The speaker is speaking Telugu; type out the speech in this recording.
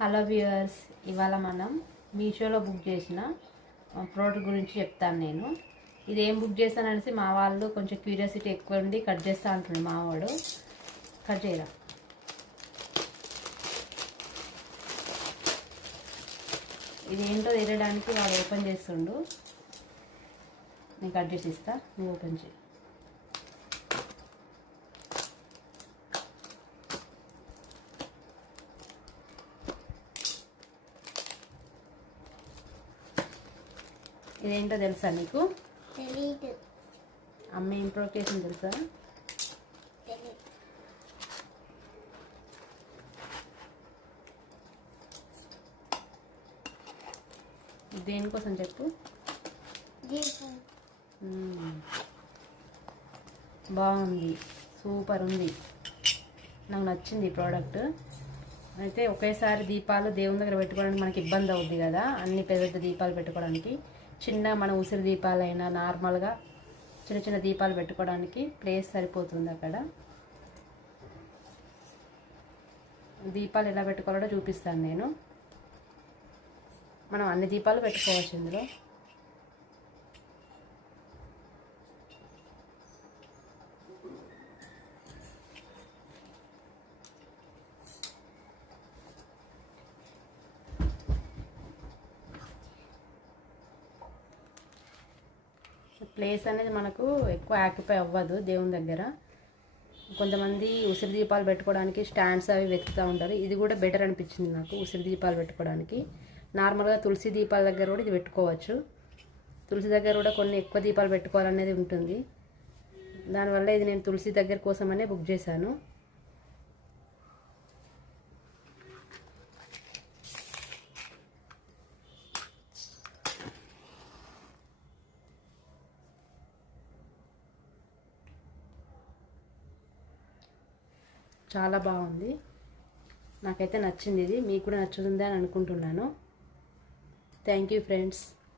హలో వ్యూవర్స్ ఇవాళ మనం మీషోలో బుక్ చేసిన ప్రోడక్ట్ గురించి చెప్తాను నేను. ఇది ఏం బుక్ చేస్తాను అనేసి మా వాళ్ళు కొంచెం క్యూరియాసిటీ ఎక్కువ ఉండి కట్ చేస్తా అంటుండు మావాడు కట్ చేయరా? ఇది ఏంటో తెలియడానికి వాడు ఓపెన్ చేస్తుండు. నేను కట్ చేసి ఇస్తా నువ్వు ఓపెన్ చేయి. ఇదేంటో తెలుసా నీకు? తెలీదు. అమ్మ ఏం చేసింది తెలుసా? దేనికోసం చెప్పు. బాగుంది. సూపర్ ఉంది. నాకు నచ్చింది ఈ ప్రోడక్ట్ అయితే ఒకేసారి దీపాలు దేవుని దగ్గర పెట్టుకోవడానికి మనకి ఇబ్బంది అవుద్ది కదా. అన్ని పెద్ద పెద్ద దీపాలు పెట్టుకోవడానికి. చిన్న మన ఉసిరి దీపాలైనా నార్మల్గా చిన్న చిన్న దీపాలు పెట్టుకోవడానికి ప్లేస్ సరిపోతుంది అక్కడ. దీపాలు ఎలా పెట్టుకోవాలో చూపిస్తాను నేను. మనం అన్ని దీపాలు పెట్టుకోవచ్చు ఇందులో. ప్లేస్ అనేది మనకు ఎక్కువ ఆక్యుపై అవ్వదు దేవుని దగ్గర. కొంతమంది ఉసిరి దీపాలు పెట్టుకోవడానికి స్టాండ్స్ అవి వెతుకుతూ ఉంటారు. ఇది కూడా బెటర్ అనిపించింది నాకు ఉసిరి దీపాలు పెట్టుకోవడానికి. నార్మల్గా తులసి దీపాల దగ్గర కూడా ఇది పెట్టుకోవచ్చు. తులసి దగ్గర కూడా కొన్ని ఎక్కువ దీపాలు పెట్టుకోవాలనేది ఉంటుంది. దానివల్ల ఇది నేను తులసి దగ్గర కోసమనే బుక్ చేశాను. చాలా బాగుంది. నాకైతే నచ్చింది ఇది. మీకు కూడా నచ్చుతుంది అని అనుకుంటున్నాను. Thank you friends